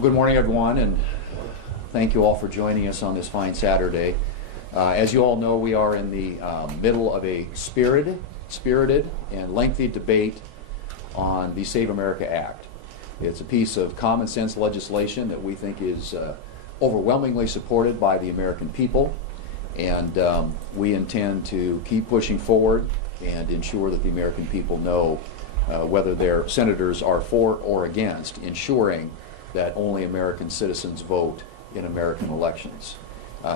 Well, good morning, everyone, and thank you all for joining us on this fine Saturday. As you all know, we are in the middle of a spirited and lengthy debate on the Save America Act. It's a piece of common sense legislation that we think is overwhelmingly supported by the American people, and we intend to keep pushing forward and ensure that the American people know whether their senators are for or against ensuring that only American citizens vote in American elections.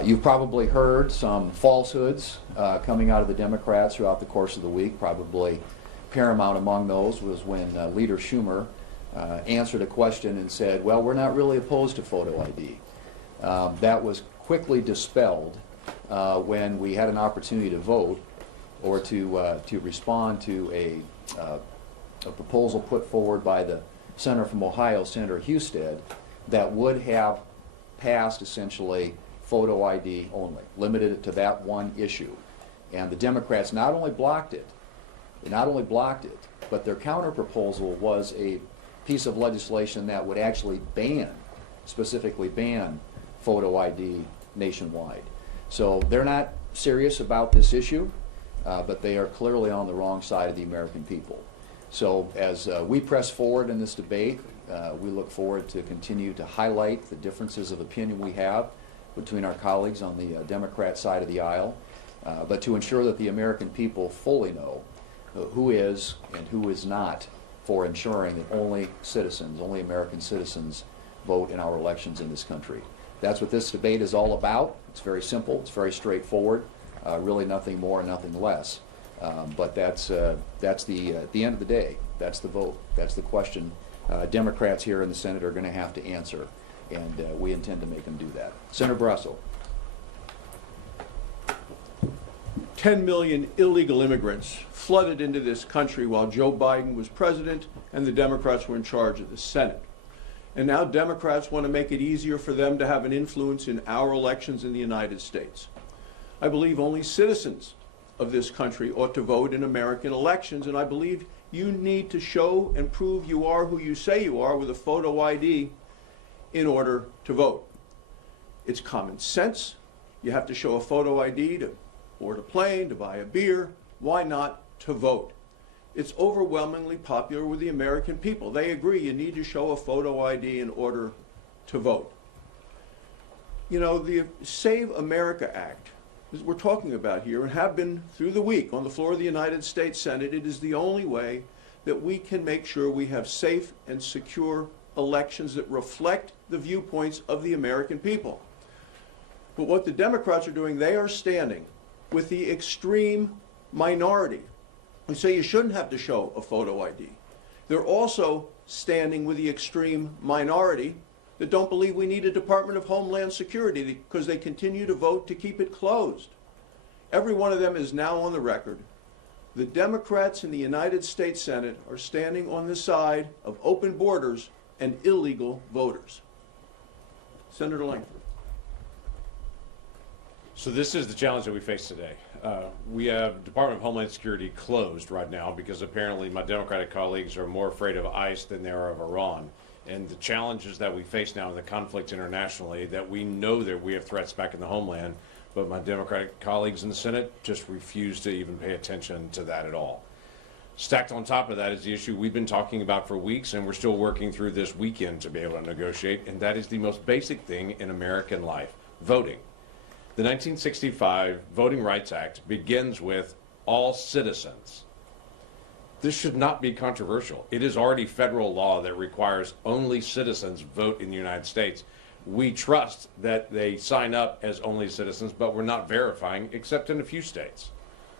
You've probably heard some falsehoods coming out of the Democrats throughout the course of the week. Probably paramount among those was when Leader Schumer answered a question and said, well, we're not really opposed to photo ID. That was quickly dispelled when we had an opportunity to vote or to respond to a proposal put forward by the Senator from Ohio, Senator Husted, that would have passed essentially photo ID only, limited it to that one issue. And the Democrats not only blocked it, but their counterproposal was a piece of legislation that would actually specifically ban photo ID nationwide. So they're not serious about this issue, but they are clearly on the wrong side of the American people. So as we press forward in this debate, we look forward to continue to highlight the differences of opinion we have between our colleagues on the Democrat side of the aisle, but to ensure that the American people fully know who is and who is not for ensuring that only American citizens vote in our elections in this country. That's what this debate is all about. It's very simple, it's very straightforward, really nothing more, nothing less. But that's at the end of the day, that's the vote, that's the question Democrats here in the Senate are going to have to answer, and we intend to make them do that. Senator Barrasso. 10 million illegal immigrants flooded into this country while Joe Biden was president and the Democrats were in charge of the Senate. And now Democrats want to make it easier for them to have an influence in our elections in the United States. I believe only citizens of this country ought to vote in American elections, and I believe you need to show and prove you are who you say you are with a photo ID in order to vote. It's common sense. You have to show a photo ID to board a plane, to buy a beer. Why not to vote? It's overwhelmingly popular with the American people. They agree you need to show a photo ID in order to vote. You know, the Save America Act we're talking about here and have been through the week on the floor of the United States Senate, it is the only way that we can make sure we have safe and secure elections that reflect the viewpoints of the American people. But what the Democrats are doing, they are standing with the extreme minority who say you shouldn't have to show a photo ID. They're also standing with the extreme minority that don't believe we need a Department of Homeland Security because they continue to vote to keep it closed. Every one of them is now on the record. The Democrats in the United States Senate are standing on the side of open borders and illegal voters. Senator Langford. So this is the challenge that we face today. We have Department of Homeland Security closed right now because apparently my Democratic colleagues are more afraid of ICE than they are of Iran. And the challenges that we face now in the conflict internationally, that we know that we have threats back in the homeland, but my Democratic colleagues in the Senate just refuse to even pay attention to that at all. Stacked on top of that is the issue we've been talking about for weeks, and we're still working through this weekend to be able to negotiate, and that is the most basic thing in American life, voting. The 1965 Voting Rights Act begins with all citizens. This should not be controversial. It is already federal law that requires only citizens vote in the United States. We trust that they sign up as only citizens, but we're not verifying, except in a few states.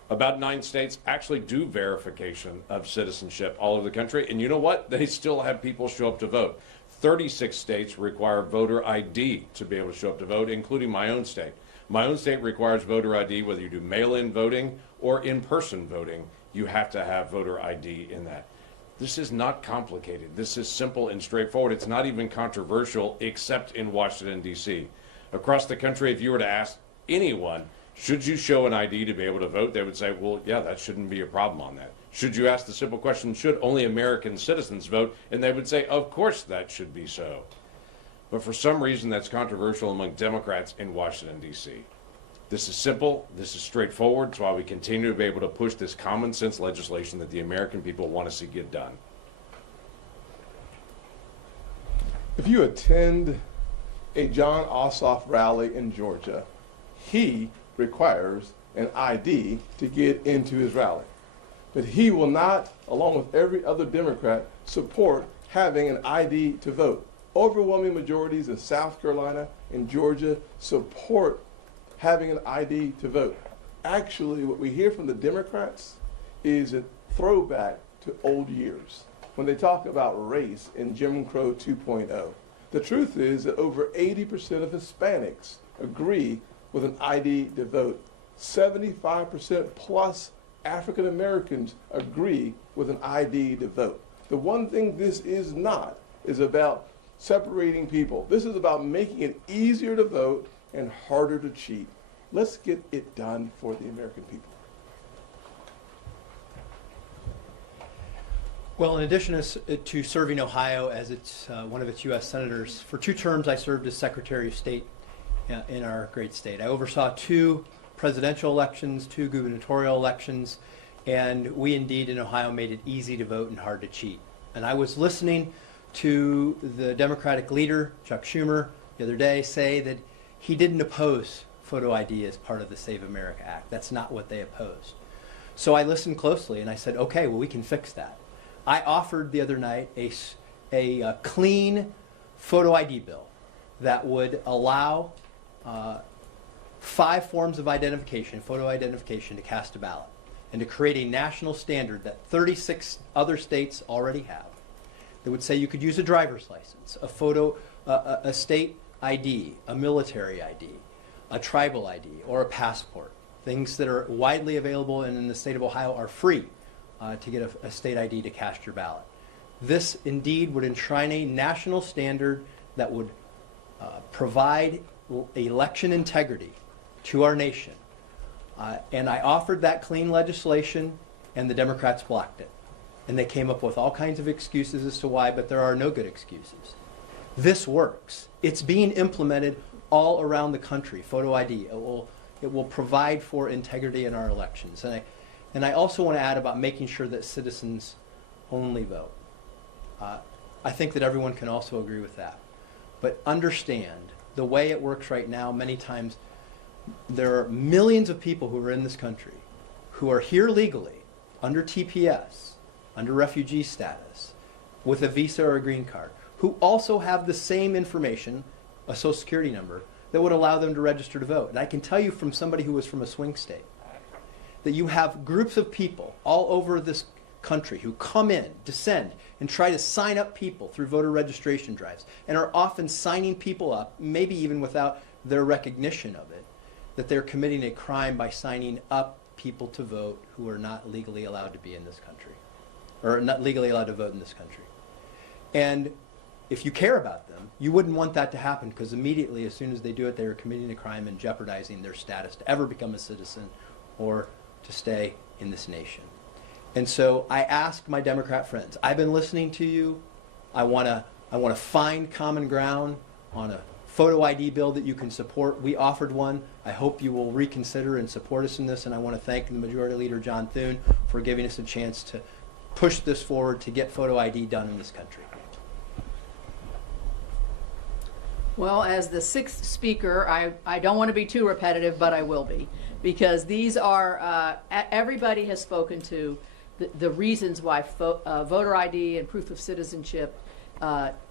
About 9 states actually do verification of citizenship all over the country, and you know what? They still have people show up to vote. 36 states require voter ID to be able to show up to vote, including my own state. My own state requires voter ID whether you do mail-in voting or in-person voting. You have to have voter ID in that. This is not complicated. This is simple and straightforward. It's not even controversial except in Washington, D.C. Across the country, if you were to ask anyone, should you show an ID to be able to vote, they would say, well, yeah, that shouldn't be a problem on that. Should you ask the simple question, should only American citizens vote? And they would say, of course that should be so. but for some reason that's controversial among Democrats in Washington, D.C. This is simple, this is straightforward. It's why we continue to be able to push this common sense legislation that the American people want to see get done. If you attend a John Ossoff rally in Georgia, he requires an ID to get into his rally. But he will not, along with every other Democrat, support having an ID to vote. Overwhelming majorities in South Carolina and Georgia support having an ID to vote. Actually, what we hear from the Democrats is a throwback to old years when they talk about race in Jim Crow 2.0. The truth is that over 80% of Hispanics agree with an ID to vote. 75% plus African Americans agree with an ID to vote. The one thing this is not is about separating people. This is about making it easier to vote and harder to cheat. Let's get it done for the American people. Well, in addition to serving Ohio as one of its U.S. senators, for 2 terms I served as Secretary of State in our great state. I oversaw 2 presidential elections, 2 gubernatorial elections, and we indeed in Ohio made it easy to vote and hard to cheat. And I was listening to the Democratic leader, Chuck Schumer, the other day say that he didn't oppose photo ID as part of the Save America Act. That's not what they opposed. So I listened closely and I said, okay, well, we can fix that. I offered the other night a clean photo ID bill that would allow 5 forms of identification, photo identification, to cast a ballot, and to create a national standard that 36 other states already have that would say you could use a driver's license, a photo, a state ID, a military ID, a tribal ID, or a passport. Things that are widely available and in the state of Ohio are free to get a state ID to cast your ballot. This indeed would enshrine a national standard that would provide election integrity to our nation. And I offered that clean legislation, and the Democrats blocked it. And they came up with all kinds of excuses as to why, but there are no good excuses. This works. It's being implemented all around the country, photo ID. It will provide for integrity in our elections. And I also want to add about making sure that citizens only vote. I think that everyone can also agree with that. But understand, the way it works right now, many times there are millions of people who are in this country who are here legally, under TPS, under refugee status, with a visa or a green card, who also have the same information, a social security number, that would allow them to register to vote. And I can tell you from somebody who was from a swing state that you have groups of people all over this country who come in, descend, and try to sign up people through voter registration drives, and are often signing people up, maybe even without their recognition of it, that they're committing a crime by signing up people to vote who are not legally allowed to be in this country, or not legally allowed to vote in this country. And if you care about them, you wouldn't want that to happen, because immediately, as soon as they do it, they are committing a crime and jeopardizing their status to ever become a citizen or to stay in this nation. And so I ask my Democrat friends, I've been listening to you. I want to find common ground on a photo ID bill that you can support. We offered one. I hope you will reconsider and support us in this, and I want to thank the Majority Leader John Thune for giving us a chance to push this forward to get photo ID done in this country. Well, as the 6th speaker, I don't want to be too repetitive, but I will be, because these are, everybody has spoken to the reasons why voter ID and proof of citizenship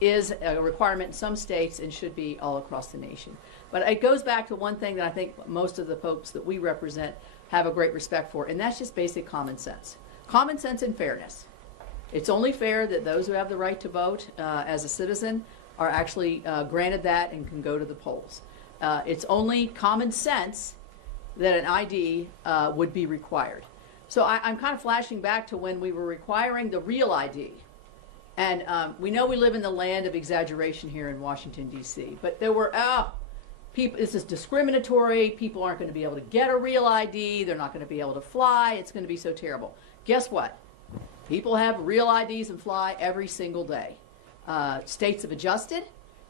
is a requirement in some states and should be all across the nation. But it goes back to one thing that I think most of the folks that we represent have a great respect for, and that's just basic common sense. Common sense and fairness. It's only fair that those who have the right to vote as a citizen are actually granted that and can go to the polls. It's only common sense that an ID would be required. So I'm kind of flashing back to when we were requiring the real ID. And we know we live in the land of exaggeration here in Washington, D.C., but there were, people, this is discriminatory, people aren't going to be able to get a real ID, they're not going to be able to fly, it's going to be so terrible. Guess what? People have real IDs and fly every single day. States have adjusted,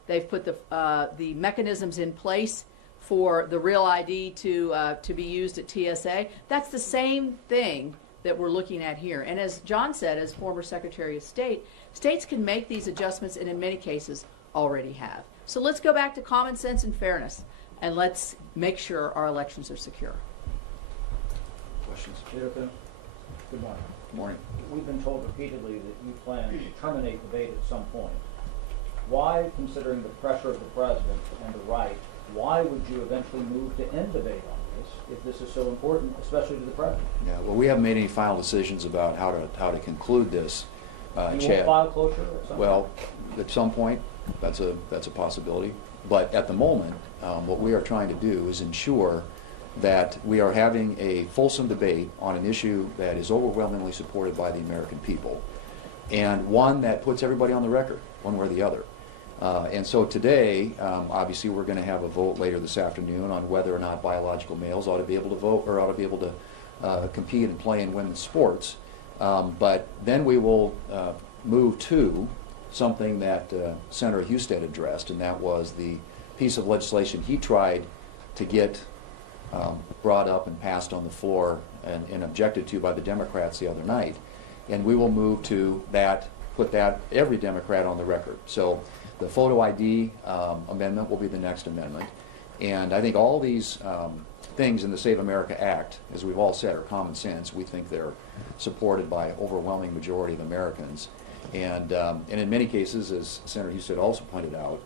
They've put the mechanisms in place for the real ID to be used at TSA. That's the same thing that we're looking at here. And as John said, as former Secretary of State, states can make these adjustments and in many cases already have. So let's go back to common sense and fairness, and let's make sure our elections are secure. Questions? Good morning. Good morning. We've been told repeatedly that you plan to terminate debate at some point. Why, considering the pressure of the president and the right, why would you eventually move to end debate on this if this is so important, especially to the president? Yeah, well, we haven't made any final decisions about how to conclude this, You won't Chad. file cloture at some Well, point? at some point, that's a possibility. But at the moment, what we are trying to do is ensure that we are having a fulsome debate on an issue that is overwhelmingly supported by the American people, and one that puts everybody on the record, one way or the other. And so today, obviously, we're going to have a vote later this afternoon on whether or not biological males ought to be able to vote or ought to be able to compete and play in women's sports. But then we will move to something that Senator Husted addressed, and that was the piece of legislation he tried to get brought up and passed on the floor and objected to by the Democrats the other night. And we will move to that, put that, every Democrat on the record. So the photo ID amendment will be the next amendment. And I think all these things in the Save America Act, as we've all said, are common sense. We think they're supported by an overwhelming majority of Americans. And in many cases, as Senator Husted also pointed out,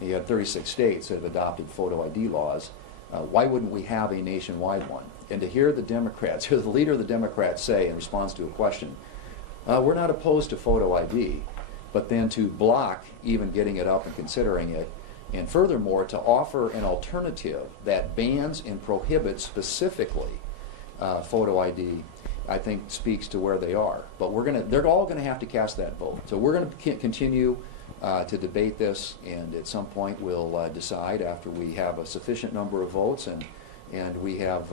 you have 36 states that have adopted photo ID laws. Why wouldn't we have a nationwide one? And to hear the Democrats, hear the leader of the Democrats say in response to a question, we're not opposed to photo ID, but then to block even getting it up and considering it, and furthermore to offer an alternative that bans and prohibits specifically photo ID, I think speaks to where they are. But they're all going to have to cast that vote. So we're going to continue to debate this, and at some point we'll decide after we have a sufficient number of votes and we have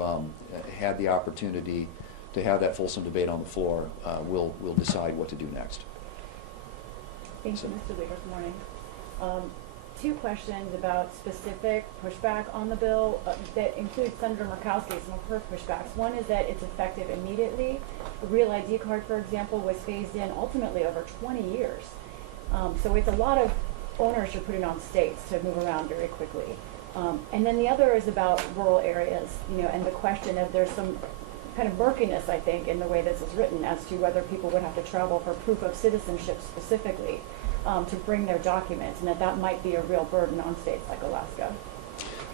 had the opportunity to have that fulsome debate on the floor. We'll decide what to do next. Thank you, Mr. Leader. Good morning. Two questions about specific pushback on the bill that include Senator Murkowski, some of her pushbacks. One is that it's effective immediately. The Real ID card, for example, was phased in ultimately over 20 years. So it's a lot of onus you're putting on states to move around very quickly. And then the other is about rural areas, and the question of there's some kind of murkiness, I think, in the way this is written as to whether people would have to travel for proof of citizenship specifically to bring their documents, and that might be a real burden on states like Alaska.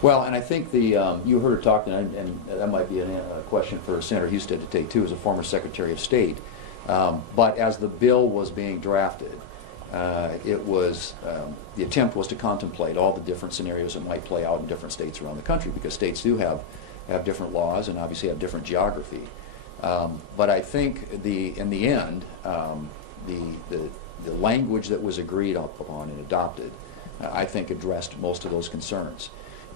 Well, and I think you heard her talking, and that might be a question for Senator Husted to take too, as a former Secretary of State. But as the bill was being drafted, the attempt was to contemplate all the different scenarios that might play out in different states around the country, because states do have different laws and obviously have different geography. But I think in the end, the language that was agreed upon and adopted, I think addressed most of those concerns.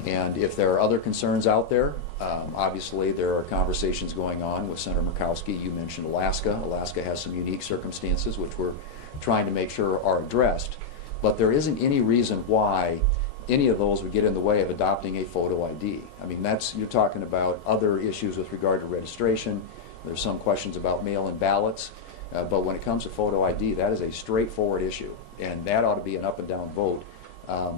And if there are other concerns out there, obviously there are conversations going on with Senator Murkowski. You mentioned Alaska. Alaska has some unique circumstances which we're trying to make sure are addressed. But there isn't any reason why any of those would get in the way of adopting a photo ID. I mean, you're talking about other issues with regard to registration. There's some questions about mail-in ballots. But when it comes to photo ID, that is a straightforward issue. And that ought to be an up and down vote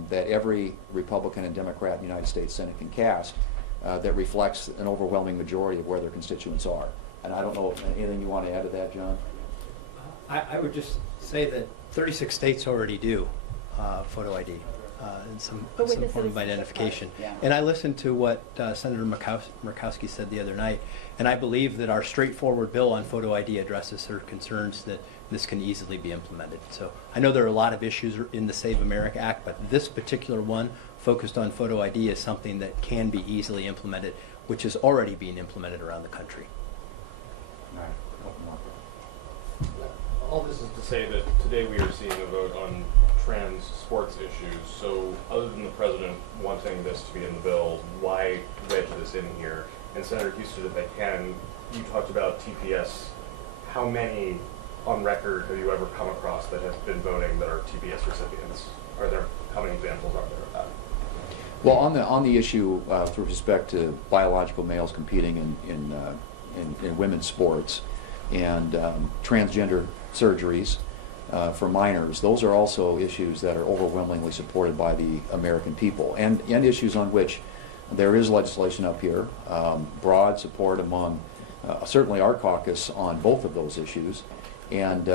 that every Republican and Democrat in the United States Senate can cast that reflects an overwhelming majority of where their constituents are. And I don't know, anything you want to add to that, John? I would just say that 36 states already do photo ID and some form of identification. Yeah. And I listened to what Senator Murkowski said the other night, and I believe that our straightforward bill on photo ID addresses her concerns that this can easily be implemented. So I know there are a lot of issues in the Save America Act, but this particular one focused on photo ID is something that can be easily implemented, which is already being implemented around the country. All right. All this is to say that today we are seeing a vote on trans sports issues. So other than the president wanting this to be in the bill, why wedge this in here? And Senator Husted, if I can, you talked about TPS. How many on record have you ever come across that have been voting that are TPS recipients? Are there, how many examples are there of that? Well, on the issue with respect to biological males competing in women's sports and transgender surgeries for minors, those are also issues that are overwhelmingly supported by the American people, and issues on which there is legislation up here, broad support among certainly our caucus on both of those issues, and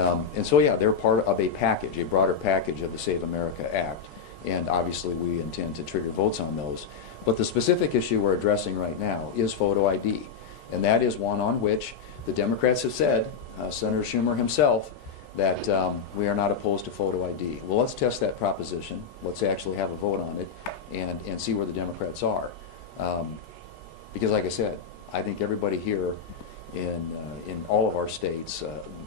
so yeah, they're part of a package, a broader package of the Save America Act, and obviously we intend to trigger votes on those. But the specific issue we're addressing right now is photo ID, and that is one on which the Democrats have said, Senator Schumer himself, that we are not opposed to photo ID. Well, let's test that proposition. Let's actually have a vote on it and see where the Democrats are. Because like I said, I think everybody here in all of our states,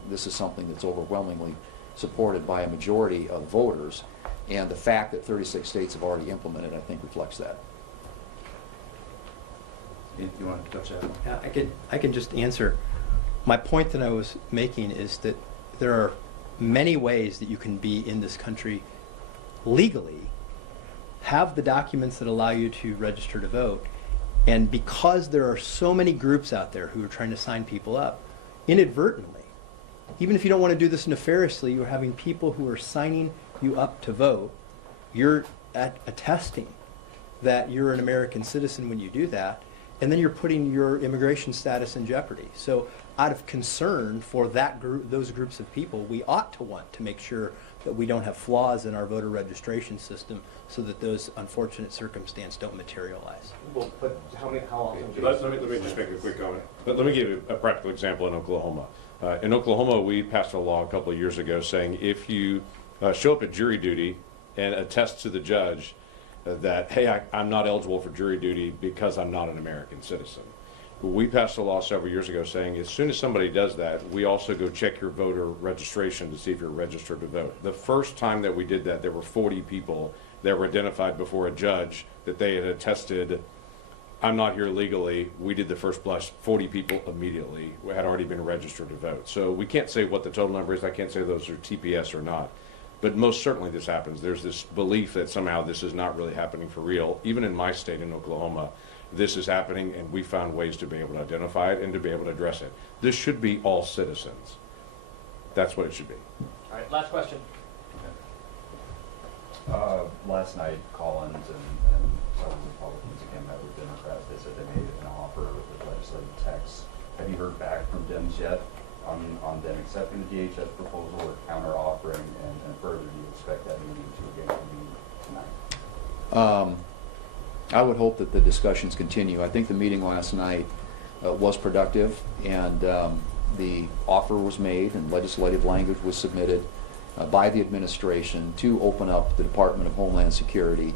this is something that's overwhelmingly supported by a majority of voters, and the fact that 36 states have already implemented, I think, reflects that. You want to touch that one? Yeah, I can just answer. My point that I was making is that there are many ways that you can be in this country legally, have the documents that allow you to register to vote, and because there are so many groups out there who are trying to sign people up, inadvertently, even if you don't want to do this nefariously, you're having people who are signing you up to vote. You're attesting that you're an American citizen when you do that, and then you're putting your immigration status in jeopardy. So out of concern for that group, those groups of people, we ought to want to make sure that we don't have flaws in our voter registration system so that those unfortunate circumstances don't materialize. Well, but how often do Let me just make a quick comment. Let me give you a practical example in Oklahoma. In Oklahoma, we passed a law a couple of years ago saying if you show up at jury duty and attest to the judge that, hey, I'm not eligible for jury duty because I'm not an American citizen. We passed a law several years ago saying as soon as somebody does that, we also go check your voter registration to see if you're registered to vote. The first time that we did that, there were 40 people that were identified before a judge that they had attested, I'm not here legally. We did the first blush. 40 people immediately had already been registered to vote. So we can't say what the total number is. I can't say those are TPS or not. But most certainly this happens. There's this belief that somehow this is not really happening for real. Even in my state, in Oklahoma, this is happening, and we found ways to be able to identify it and to be able to address it. This should be all citizens. That's what it should be. All right, last question. Last night, Collins and some Republicans again met with Democrats. They said they made an offer with legislative text. Have you heard back from Dems yet on them accepting the DHS proposal or counter-offering? And further, do you expect that meeting to again convene tonight? I would hope that the discussions continue. I think the meeting last night was productive, and the offer was made and legislative language was submitted by the administration to open up the Department of Homeland Security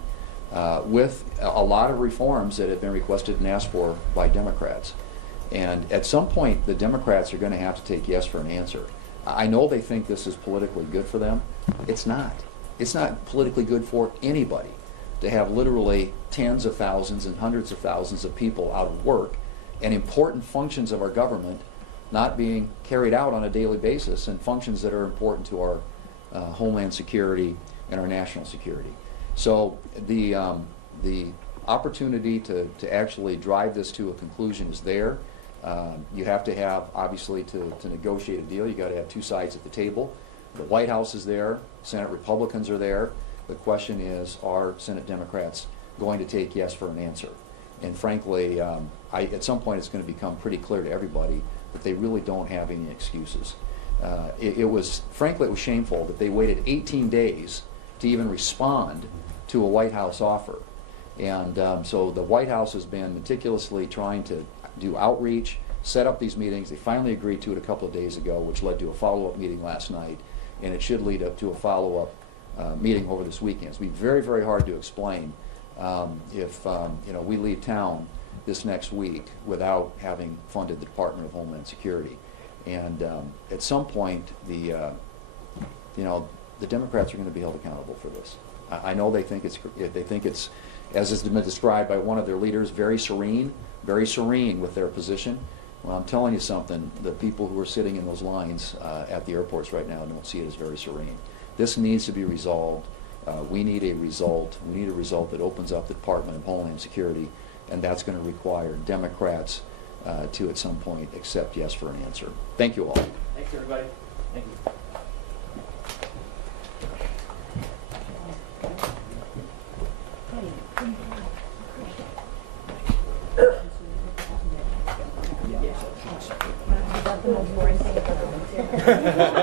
with a lot of reforms that have been requested and asked for by Democrats. And at some point, the Democrats are going to have to take yes for an answer. I know they think this is politically good for them. It's not. It's not politically good for anybody to have literally tens of thousands and hundreds of thousands of people out of work and important functions of our government not being carried out on a daily basis, and functions that are important to our homeland security and our national security. So the opportunity to actually drive this to a conclusion is there. You have to have, obviously, to negotiate a deal, you got to have two sides at the table. The White House is there, Senate Republicans are there. The question is, are Senate Democrats going to take yes for an answer? And frankly, at some point it's going to become pretty clear to everybody that they really don't have any excuses. It was shameful that they waited 18 days to even respond to a White House offer. And so the White House has been meticulously trying to do outreach, set up these meetings. They finally agreed to it a couple of days ago, which led to a follow-up meeting last night, and it should lead up to a follow-up meeting over this weekend. It's going to be very, very hard to explain if we leave town this next week without having funded the Department of Homeland Security. And at some point, the Democrats are going to be held accountable for this. I know they think it's, as has been described by one of their leaders, very serene with their position. Well, I'm telling you something, the people who are sitting in those lines at the airports right now don't see it as very serene. This needs to be resolved. We need a result. We need a result that opens up the Department of Homeland Security, and that's going to require Democrats to, at some point, accept yes for an answer. Thank you all. Thanks, everybody. Thank you. Is that the most boring thing I've ever been to?